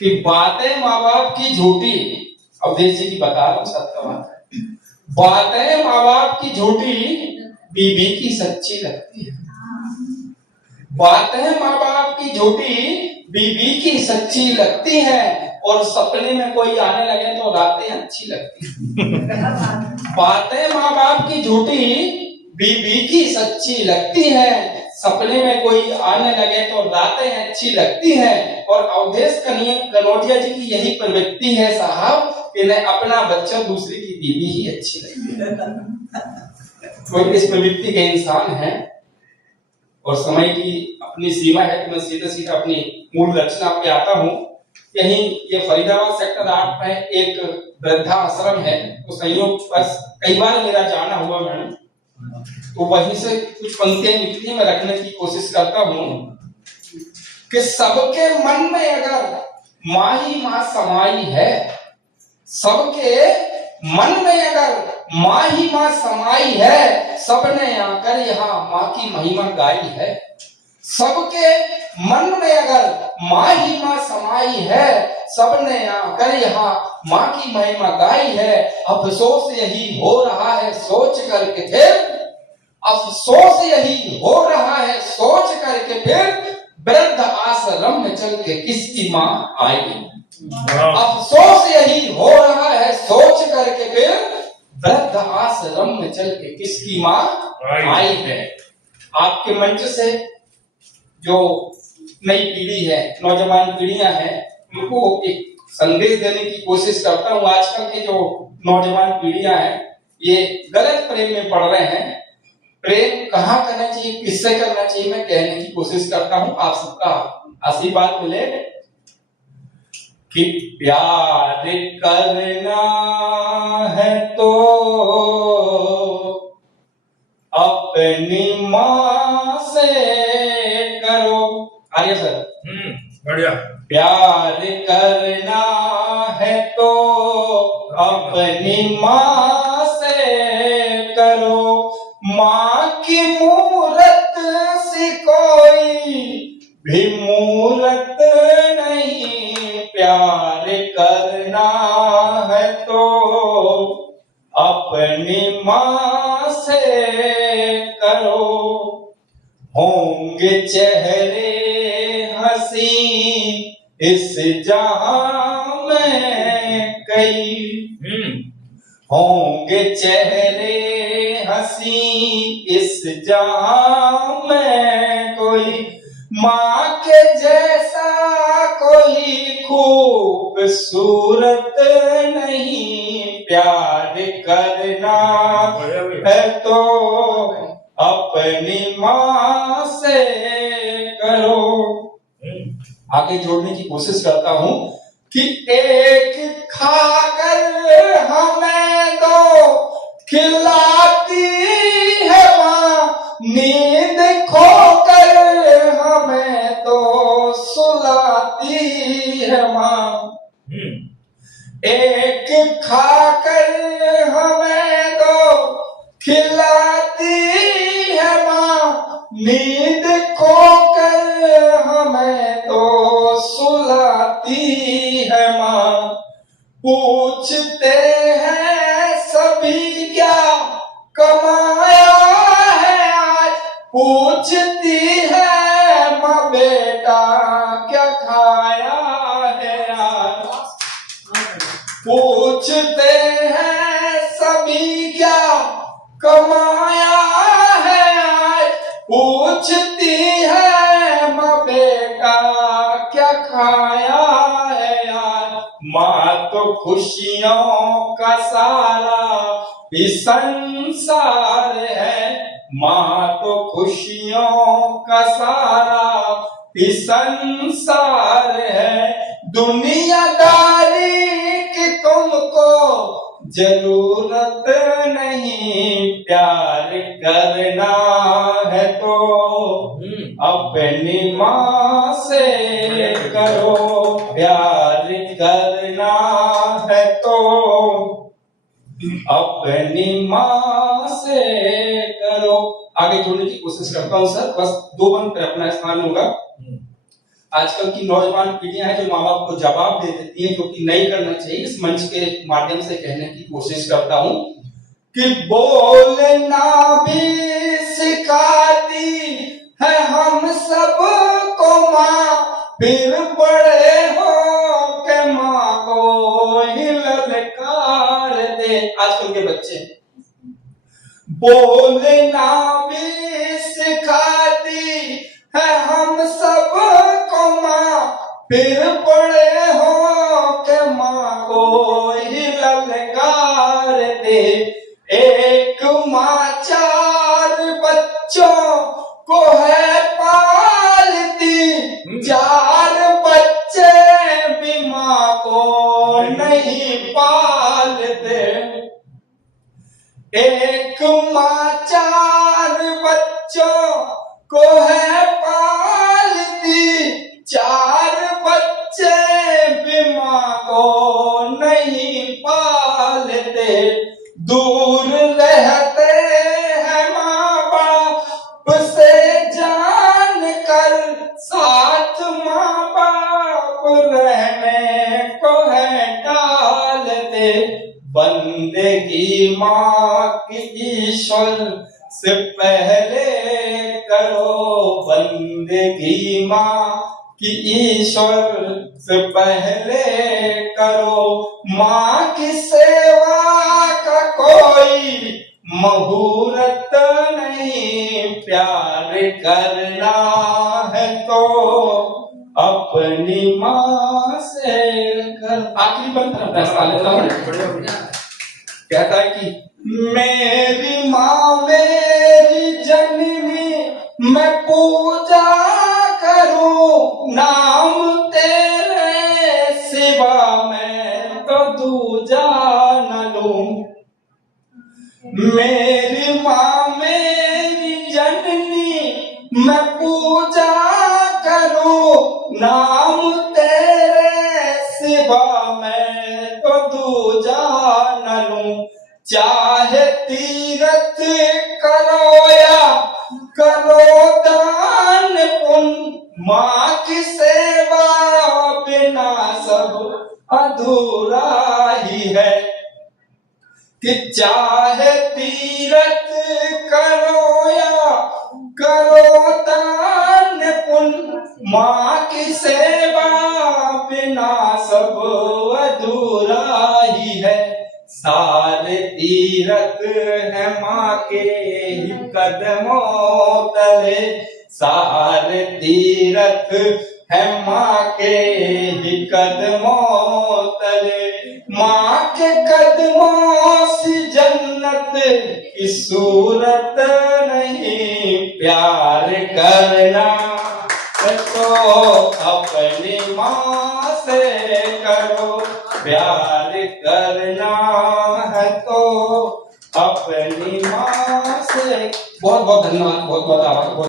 कि बातें माँ बाप की झूठी, अवधेश जी की बता रहा हूं, सत्य बात है। बातें माँ बाप की झूठी, बीबी की सच्ची लगती है। बातें माँ बाप की झूठी, बीबी की सच्ची लगती है, और सपने में कोई आने लगे तो रातें अच्छी लगती है। बातें माँ बाप की झूठी, बीबी की सच्ची लगती है, सपने में कोई आने लगे तो रातें अच्छी लगती हैं। और अवधेश कनौजिया जी की यही प्रवृत्ति है साहब, इन्हें अपना बच्चा दूसरी की बीबी ही अच्छी लगती है। वो इस प्रवृत्ति के इंसान हैं। और समय की अपनी सीमा है तो मैं सीधे सीधे अपनी मूल रचना पे आता हूँ। यही ये फरीदाबाद सेक्टर 8 में एक वृद्धाश्रम है, तो संयोग बस कई बार मेरा जाना हुआ मैंने, तो वहीं से कुछ पंक्तियां निकली मैं रखने की कोशिश करता हूँ कि सबके मन में अगर माँ ही माँ समाई है, सबके मन में अगर माँ ही माँ समाई है, सबने आकर यहाँ माँ की महिमा गाई है। सबके मन में अगर माँ ही माँ समाई है, सबने आकर यहाँ माँ की महिमा गाई है। अफसोस यही हो रहा है सोच करके फिर, अफसोस यही हो रहा है सोच करके फिर, वृद्ध आश्रम में चल के किसकी माँ आएगी। अफसोस यही हो रहा है सोच करके फिर, वृद्ध आश्रम में चल के किसकी माँ आई है। आपके मंच से जो नई पीढ़ी है, नौजवान पीढ़ियां हैं, उनको एक संदेश देने की कोशिश करता हूँ। आजकल के जो नौजवान पीढ़ियां हैं, ये गलत प्रेम में पड़ रहे हैं। प्रेम कहाँ करना चाहिए, किससे करना चाहिए, मैं कहने की कोशिश करता हूँ। आप सबका आशीर्वाद मिले कि प्यार करना है तो अपनी माँ से करो। आइए सर। बढ़िया। प्यार करना है तो अपनी माँ से करो, माँ की मूरत सी कोई भी मूरत नहीं। प्यार करना है तो अपनी माँ से करो, होंगे चेहरे हंसी इस जहां में कई, होंगे चेहरे हंसी इस जहां में कोई, माँ के जैसा कोई खूबसूरत नहीं। प्यार करना है तो अपनी माँ से करो। आगे जोड़ने की कोशिश करता हूँ कि एक खाकर हमें दो खिलाती है माँ, नींद खोकर हमें तो सुलाती है माँ। एक खाकर हमें दो खिलाती है माँ, नींद खोकर हमें तो सुलाती है माँ। पूछते हैं सभी क्या कमाया है आज, पूछती है माँ बेटा क्या खाया है आज। पूछते हैं सभी क्या कमाया है आज, पूछती है माँ बेटा क्या खाया है आज। माँ तो खुशियों का सारा भी संसार है, माँ तो खुशियों का सारा भी संसार है। दुनियादारी की तुमको जरूरत नहीं, प्यार करना है तो अपनी माँ से करो। प्यार करना है तो अपनी माँ से करो। आगे जोड़ने की कोशिश करता हूँ सर, बस 2 बंद पर अपना स्थान होगा। आजकल की नौजवान पीढ़ियां हैं जो माँ बाप को जवाब दे देती हैं, जो कि नहीं करना चाहिए। इस मंच के माध्यम से कहने की कोशिश करता हूं कि बोलना भी सिखाती है हम सबको माँ, फिर बड़े हो के माँ को ही ललकार दे। आजकल के बच्चे बोलना भी सिखाती है हम सबको माँ, फिर बड़े हो के माँ को ही ललकार दे। एक माँ 4 बच्चों को है पालती, 4 बच्चे भी माँ को नहीं पालते। एक माँ 4 बच्चों को है पालती, 4 बच्चे भी माँ को नहीं पालते। दूर रहते हैं माँ बाप से जान कर, साथ माँ बाप रहने को है टालते। बंदगी माँ की ईश्वर से पहले करो, बंदगी माँ की ईश्वर से पहले करो। माँ की सेवा का कोई मुहूर्त नहीं, प्यार करना है तो अपनी माँ से कर। आखिरी बंद कहता है कि मेरी माँ मेरी जननी, मैं पूजा करूं, नाम तेरे सिवा मैं तो दूजा न लूं। मेरी माँ मेरी जननी, मैं पूजा करूं, नाम तेरे सिवा मैं तो दूजा न लूं। चाहे तीरथ करो या करो दान पुण्य, माँ की सेवा बिना सब अधूरा ही है। कि चाहे तीरथ करो या करो दान पुण्य, माँ की सेवा बिना सब अधूरा ही है। सारे तीरथ है माँ के ही कदमों तले, सारे तीरथ है माँ के ही कदमों तले। माँ के कदमों से जन्नत की सूरत नहीं, प्यार करना तो अपनी माँ से करो, प्यार करना है तो अपनी माँ से। बहुत बहुत धन्यवाद, बहुत बहुत आभार।